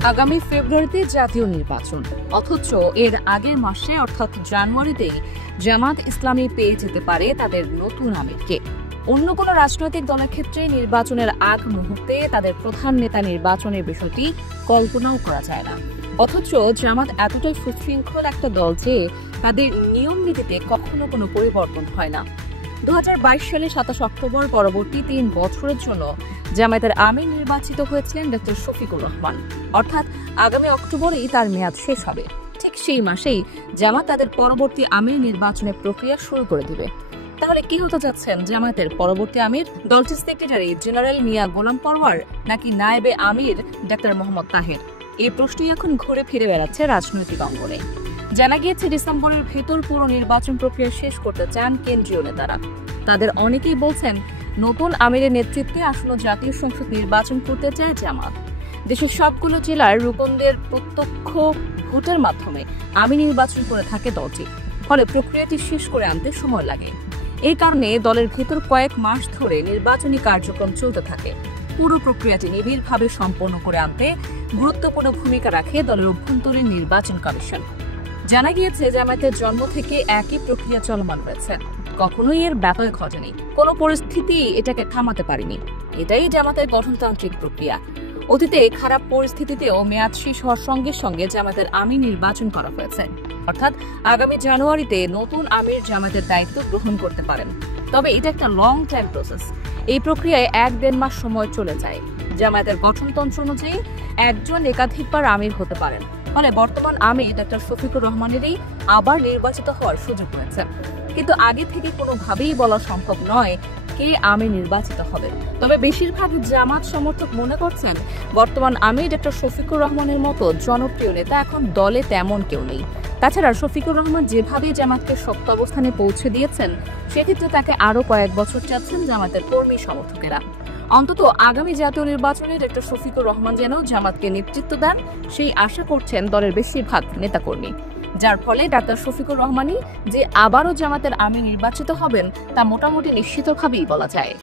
আগামী ফেব্রুয়ারিতে জাতীয় নির্বাচন, অথচ এর আগের মাসে অর্থাৎ জানুয়ারিতেই জামাত ইসলামী পেয়ে যেতে পারে তাদের নতুন আমিরকে। অন্য কোনো রাজনৈতিক দলের ক্ষেত্রে নির্বাচনের আগ মুহূর্তে তাদের প্রধান নেতা নির্বাচনের বিষয়টি কল্পনাও করা যায় না। অথচ জামাত এতটাই সুশৃঙ্খল একটা দল যে তাদের নিয়ম নীতিতে কখনো কোনো পরিবর্তন হয় না। 2022 সালে 27 অক্টোবর পরবর্তী 3 বছরের জন্য জামায়াতের আমির নির্বাচিত হয়েছিলেন ডক্টর শফিকুর রহমান। অর্থাৎ আগামী অক্টোবরেই তার মেয়াদ শেষ হবে। ঠিক সেই মাসেই জামাত তাদের পরবর্তী আমির নির্বাচনের প্রক্রিয়া শুরু করে দিবে। তাহলে কি হতে যাচ্ছেন জামায়াতের পরবর্তী আমির? দলটির সেক্রেটারি জেনারেল মিয়া গোলাম পরওয়ার নাকি নায়েবে আমির ডক্টর মোহাম্মদ তাহের? এই প্রশ্নই এখন ঘুরে ফিরে বেড়াচ্ছে রাজনৈতিক অঙ্গনে। জানা গিয়েছে ডিসেম্বরের ভেতর পুরো নির্বাচন প্রক্রিয়া শেষ করতে চান কেন্দ্রীয় নেতারা। তাদের অনেকেই বলছেন নতুন আমিরের নেতৃত্বে আসন্ন জাতীয় সংসদ নির্বাচন করতে চায় জামাত। দেশের সবগুলো জেলার রুকনদের প্রত্যক্ষ ভোটের মাধ্যমে আমির নির্বাচন করে থাকে দলটি। ফলে প্রক্রিয়াটি শেষ করে আনতে সময় লাগে। এই কারণে দলের ভেতর কয়েক মাস ধরে নির্বাচনী কার্যক্রম চলতে থাকে। পুরো প্রক্রিয়াটি নিবিড়ভাবে সম্পন্ন করে আনতে গুরুত্বপূর্ণ ভূমিকা রাখে দলের অভ্যন্তরীণ নির্বাচন কমিশন। জানা গিয়েছে জামায়াতের জন্ম থেকে একই প্রক্রিয়া চলমান রয়েছে, কখনোই এর ব্যত্যয় ঘটেনি। কোনো পরিস্থিতি এটাকে থামাতে পারেনি। এটাই জামাতের গঠনতান্ত্রিক প্রক্রিয়া। অতীতে খারাপ পরিস্থিতিতেও মেয়াদ শেষ হওয়ার সঙ্গে সঙ্গে জামায়াতের আমির নির্বাচন করা হয়েছে। অর্থাৎ আগামী জানুয়ারিতে নতুন আমির জামায়াতের দায়িত্ব গ্রহণ করতে পারেন। তবে এটা একটা লং টাইম প্রসেস। এই প্রক্রিয়ায় 1-1.5 মাস সময় চলে যায়। জামায়াতের গঠনতন্ত্র অনুযায়ী একজন একাধিকবার আমির হতে পারেন। ফলে বর্তমান আমির ডক্টর শফিকুর রহমানেরই আবার নির্বাচিত হওয়ার সুযোগ রয়েছে। কিন্তু আগে থেকে কোনোভাবেই বলা সম্ভব নয় কে আমির নির্বাচিত হবে। তবে বেশিরভাগ জামাত সমর্থক মনে করছেন বর্তমান আমির ডক্টর শফিকুর রহমানের মতো জনপ্রিয় নেতা এখন দলে তেমন কেউ নেই। তাছাড়া শফিকুর রহমান যেভাবে জামাতকে শক্ত অবস্থানে পৌঁছে দিয়েছেন, সেক্ষেত্রে তাকে আরো কয়েক বছর চাচ্ছেন জামাতের কর্মী সমর্থকেরা। অন্তত আগামী জাতীয় নির্বাচনে ডক্টর শফিকুর রহমান যেন জামাতকে নেতৃত্ব দেন, সেই আশা করছেন দলের বেশিরভাগ নেতাকর্মী। যার ফলে ডাক্তার শফিকুর রহমানই যে আবারও জামাতের আমির নির্বাচিত হবেন তা মোটামুটি নিশ্চিতভাবেই বলা যায়।